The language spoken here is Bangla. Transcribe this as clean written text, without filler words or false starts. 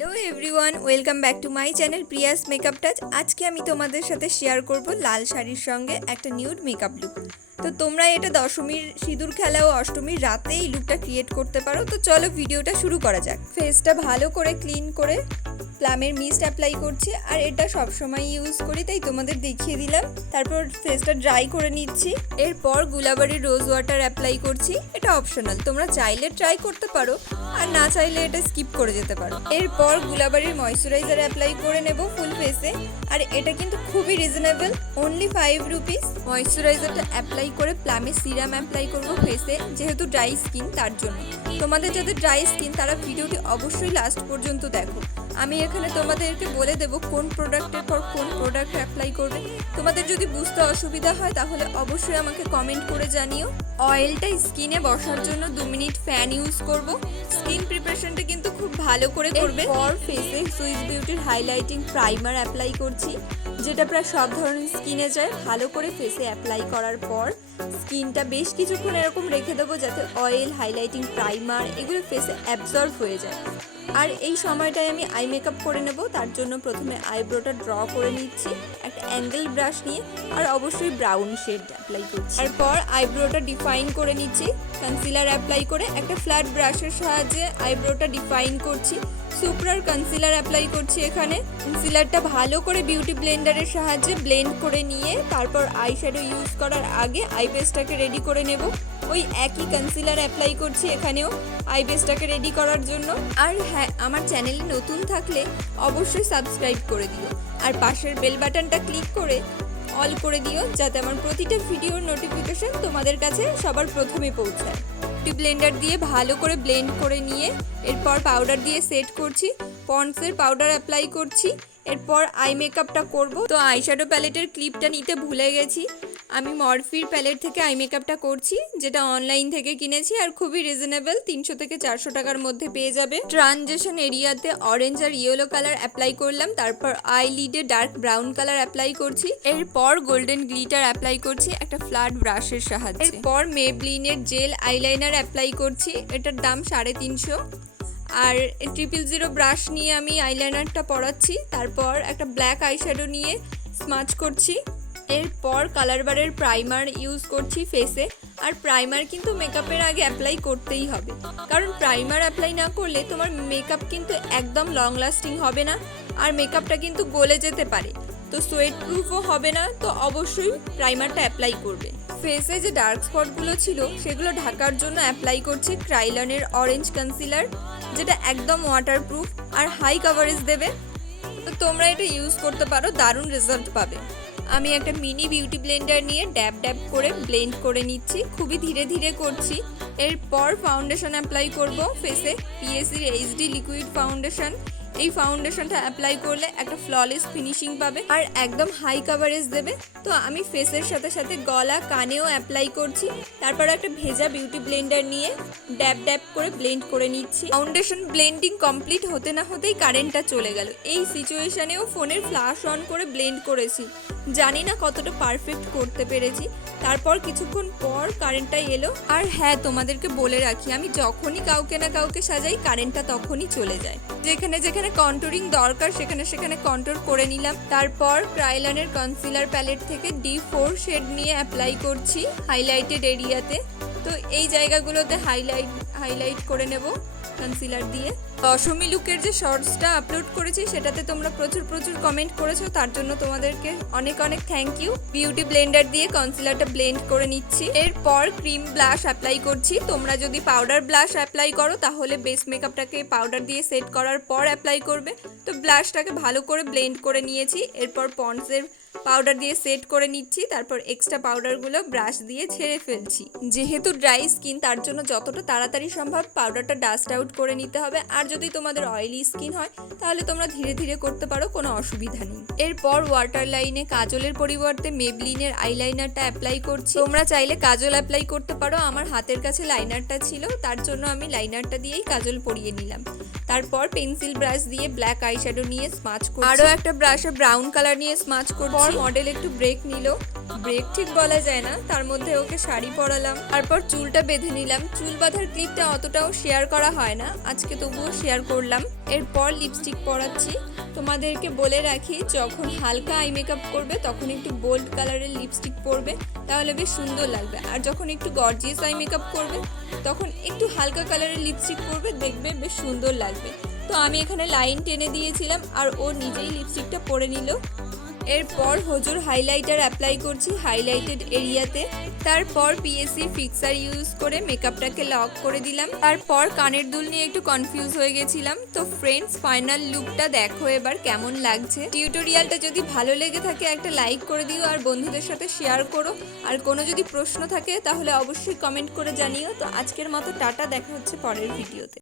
Hello everyone, welcome back to my channel Prius makeup touch. আজকে আমি তোমাদের সাথে শেয়ার করব লাল শাড়ির সঙ্গে একটা নিউড মেকআপ লুক। তো তোমরা এটা দশমীর সিঁদুর খেলা ও অষ্টমীর রাতে এই লুকটা ক্রিয়েট করতে পারো। তো চলো ভিডিওটা শুরু করা যাক। ফেসটা ভালো করে ক্লিন করে প্লামের মিস্ট অ্যাপ্লাই করছি, আর এটা সবসময় ইউজ করি তাই তোমাদের দেখিয়ে দিলাম। তারপর ফেসটা ড্রাই করে নিচ্ছি। এরপর গুলাবাড়ির রোজ ওয়াটার অ্যাপ্লাই করছি, এটা অপশনাল, তোমরা চাইলে ট্রাই করতে পারো আর না চাইলে এটা স্কিপ করে যেতে পারো। এরপর গুলাবাড়ির ময়শ্চারাইজার অ্যাপ্লাই করে নেব ফুল ফেসে, আর এটা কিন্তু খুবই রিজনেবল, অনলি 5 রুপিস। ময়শ্চারাইজারটা অ্যাপ্লাই করে প্লামে সিরাম অ্যাপ্লাই করবো ফেসে, যেহেতু ড্রাই স্কিন তার জন্য। তোমাদের যাদের ড্রাই স্কিন তারা ভিডিওটি অবশ্যই লাস্ট পর্যন্ত দেখো। আমি এখানে তোমাদেরকে বলে দেবো কোন প্রোডাক্টের পর কোন প্রোডাক্ট অ্যাপ্লাই করবে। তোমাদের যদি বুঝতে অসুবিধা হয় তাহলে অবশ্যই আমাকে কমেন্ট করে জানিও। অয়েলটা স্কিনে বসার জন্য 2 মিনিট ফ্যান ইউজ করব। স্কিন প্রিপারেশনটা কিন্তু খুব ভালো করে করবে। পর ফেসে সুইস বিউটির হাইলাইটিং প্রাইমার অ্যাপ্লাই করছি, যেটা প্রায় সব ধরনের স্কিনে যায়। ভালো করে ফেসে অ্যাপ্লাই করার পর স্কিনটা বেশ কিছুক্ষণ এরকম রেখে দেবো, যাতে অয়েল, হাইলাইটিং প্রাইমার এগুলো ফেসে অ্যাবজর্ব হয়ে যায়। আর এই সময়টায় আমি আই মেকআপ করে নেব। তার জন্য প্রথমে আইব্রোটা ড্র করে নিচ্ছি একটা অ্যাঙ্গেল ব্রাশ নিয়ে, আর অবশ্যই ব্রাউন শেড অ্যাপ্লাই করছি। এরপর আইব্রোটা ডিফাইন করে নিচ্ছি কনসিলার অ্যাপ্লাই করে। একটা ফ্ল্যাট ব্রাশের সাহায্যে আইব্রোটা ডিফাইন করছি। সুপ্রার কনসিলার অ্যাপ্লাই করছি এখানে। কনসিলারটা ভালো করে বিউটি ব্লেন্ডারের সাহায্যে ব্লেন্ড করে নিয়ে তারপর আই শ্যাডো ইউজ করার আগে আই বেসটাকে রেডি করে নেব। ওই একই কনসিলার অ্যাপ্লাই করছি এখানেও আই বেসটাকে রেডি করার জন্য। আর হ্যাঁ, আমার চ্যানেলে নতুন থাকলে অবশ্যই সাবস্ক্রাইব করে দিও, আর পাশের বেল বাটনটা ক্লিক করে অল করে দিও, যাতে আমার প্রতিটা ভিডিওর নোটিফিকেশন তোমাদের কাছে সবার প্রথমে পৌঁছায়। বিউটি ব্লেন্ডার দিয়ে ভালো করে ব্লেন্ড করে নিয়ে এরপর পাউডার দিয়ে সেট করছি। পন্ডসের পাউডার অ্যাপ্লাই করছি। এরপর আই মেকআপটা করব। তো আইশ্যাডো প্যালেটের ক্লিপটা নিতে ভুলে গেছি। আমি মরফির প্যালেট থেকে আই মেকআপটা করছি, যেটা অনলাইন থেকে কিনেছি আর খুবই রিজনেবল, 300 থেকে 400 টাকার মধ্যে পেয়ে যাবে। ট্রানজেকশন এরিয়াতে অরেঞ্জ আর ইয়েলো কালার অ্যাপ্লাই করলাম। তারপর আই লিডে ডার্ক ব্রাউন কালার অ্যাপ্লাই করছি। এরপর গোল্ডেন গ্লিটার অ্যাপ্লাই করছি একটা ফ্ল্যাট ব্রাশের সাহায্যে। এরপর মেবলিনের জেল আইলাইনার অ্যাপ্লাই করছি, এটার দাম 350। আর 000 ব্রাশ নিয়ে আমি আইলাইনারটা পরাচ্ছি। তারপর একটা ব্ল্যাক আইশ্যাডো নিয়ে স্মাচ করছি। এরপর কালার বারের প্রাইমার ইউজ করছি ফেসে। আর প্রাইমার কিন্তু মেকআপের আগে অ্যাপ্লাই করতেই হবে, কারণ প্রাইমার অ্যাপ্লাই না করলে তোমার মেকআপ কিন্তু একদম লং লাস্টিং হবে না, আর মেকআপটা কিন্তু গলে যেতে পারে, তো সোয়েট প্রুফও হবে না। তো অবশ্যই প্রাইমারটা অ্যাপ্লাই করবে। ফেসে যে ডার্ক স্পটগুলো ছিল সেগুলো ঢাকার জন্য অ্যাপ্লাই করছি ক্রাইলনের অরেঞ্জ কনসিলার, যেটা একদম ওয়াটারপ্রুফ আর হাই কভারেজ দেবে। তো তোমরা এটা ইউজ করতে পারো, দারুণ রেজাল্ট পাবে। আমি একটা মিনি বিউটি ব্লেন্ডার নিয়ে ড্যাব ড্যাব করে ব্লেন্ড করে নিচ্ছি, খুবই ধীরে ধীরে করছি। এরপর ফাউন্ডেশন অ্যাপ্লাই করব ফেসে, পিএসির এইচডি লিকুইড ফাউন্ডেশন। এই ফাউন্ডেশনটা অ্যাপ্লাই করলে একটা ফ্ললেস ফিনিশিং পাবে আর একদম হাই কভারেজ দেবে। তো আমি ফেসের সাথে সাথে গলা, কানেও অ্যাপ্লাই করছি। তারপর একটা ভেজা বিউটি ব্লেন্ডার নিয়ে ড্যাব ড্যাব করে ব্লেন্ড করে নিচ্ছি। ফাউন্ডেশন ব্লেন্ডিং কমপ্লিট হতে না হতেই কারেন্টটা চলে গেল। এই সিচুয়েশনেও ফোনের ফ্ল্যাশ অন করে ব্লেন্ড করেছি, জানি না কতটা পারফেক্ট করতে পেরেছি। তারপর কিছুক্ষণ পর কারেন্টটা এলো। আর হ্যাঁ, তোমাদেরকে বলে রাখি, আমি যখনই কাউকে না কাউকে সাজাই কারেন্টটা তখনই চলে যায়। যেখানে যেখানে কন্টুরিং দরকার সেখানে সেখানে কন্টুর করে নিলাম। তারপর ক্রাইলনের কনসিলার প্যালেট থেকে D4 শেড নিয়ে অ্যাপ্লাই করছি হাইলাইটেড এরিয়াতে। তো এই জায়গাগুলোতে হাইলাইট করে নেব কনসিলার দিয়ে। দশমী লুকের যে শর্টসটা আপলোড করেছি সেটাতে তোমরা প্রচুর কমেন্ট করেছো, তার জন্য তোমাদেরকে অনেক অনেক থ্যাংক ইউ। বিউটি ব্লেন্ডার দিয়ে কনসিলারটা ব্লেন্ড করে নিচ্ছি। এরপর ক্রিম ব্লাশ অ্যাপ্লাই করছি। তোমরা যদি পাউডার ব্লাশ অ্যাপ্লাই করো তাহলে বেস মেকআপটাকে পাউডার দিয়ে সেট করার পর অ্যাপ্লাই করবে। তো ব্লাশটাকে ভালো করে ব্লেন্ড করে নিয়েছি। এরপর পন্ডসের পাউডার দিয়ে সেট করে নিচ্ছি। তারপর এক্সট্রা পাউডারগুলো ব্রাশ দিয়ে ঝেড়ে ফেলছি। যেহেতু ড্রাই স্কিন তার জন্য যতটা তাড়াতাড়ি সম্ভব পাউডারটা ডাস্ট আউট করে নিতে হবে। আর যদি তোমাদের অয়েলি স্কিন হয় তাহলে তোমরা ধীরে ধীরে করতে পারো, কোনো অসুবিধা নেই। এরপর ওয়াটার লাইনে কাজলের পরিবর্তে মেবলিনের আইলাইনারটা অ্যাপ্লাই করছি। তোমরা চাইলে কাজল অ্যাপ্লাই করতে পারো। আমার হাতের কাছে লাইনারটা ছিল, তার জন্য আমি লাইনারটা দিয়েই কাজল পরিয়ে নিলাম। তারপর পেন্সিল ব্রাশ দিয়ে ব্ল্যাক আইশ্যাডো নিয়ে স্মাচ করছি। আরও একটা ব্রাশে ব্রাউন কালার নিয়ে স্মাচ করছি। পর মডেল একটু ব্রেক নিল, ব্রেক ঠিক বলা যায় না, তার মধ্যে ওকে শাড়ি পরালাম। তারপর চুলটা বেঁধে নিলাম। চুল বাঁধার ক্লিপটা অতটাও শেয়ার করা হয় না, আজকে তবুও শেয়ার করলাম। এরপর লিপস্টিক পরাচ্ছি। তোমাদেরকে বলে রাখি, যখন হালকা আই মেকআপ করবে তখন একটু বোল্ড কালারের লিপস্টিক পরবে, তাহলে বেশ সুন্দর লাগবে। আর যখন একটু গর্জিয়াস আই মেকআপ করবে তখন একটু হালকা কালারের লিপস্টিক পরবে, দেখবে বেশ সুন্দর লাগবে। তো আমি এখানে লাইন টেনে দিয়েছিলাম আর ও নিজেই লিপস্টিকটা পরে নিল। এরপর হজুর হাইলাইটার অ্যাপ্লাই করছি হাইলাইটেড এরিয়াতে। তারপর পিএসসি ফিক্সার ইউজ করে মেকআপটাকে লক করে দিলাম। তারপর কানের দুল নিয়ে একটু কনফিউজ হয়ে গেছিলাম। তো ফ্রেন্ডস, ফাইনাল লুকটা দেখো এবার কেমন লাগছে। টিউটোরিয়ালটা যদি ভালো লেগে থাকে একটা লাইক করে দিও আর বন্ধুদের সাথে শেয়ার করো। আর কোনো যদি প্রশ্ন থাকে তাহলে অবশ্যই কমেন্ট করে জানিও। তো আজকের মতো টাটা, দেখা হচ্ছে পরের ভিডিওতে।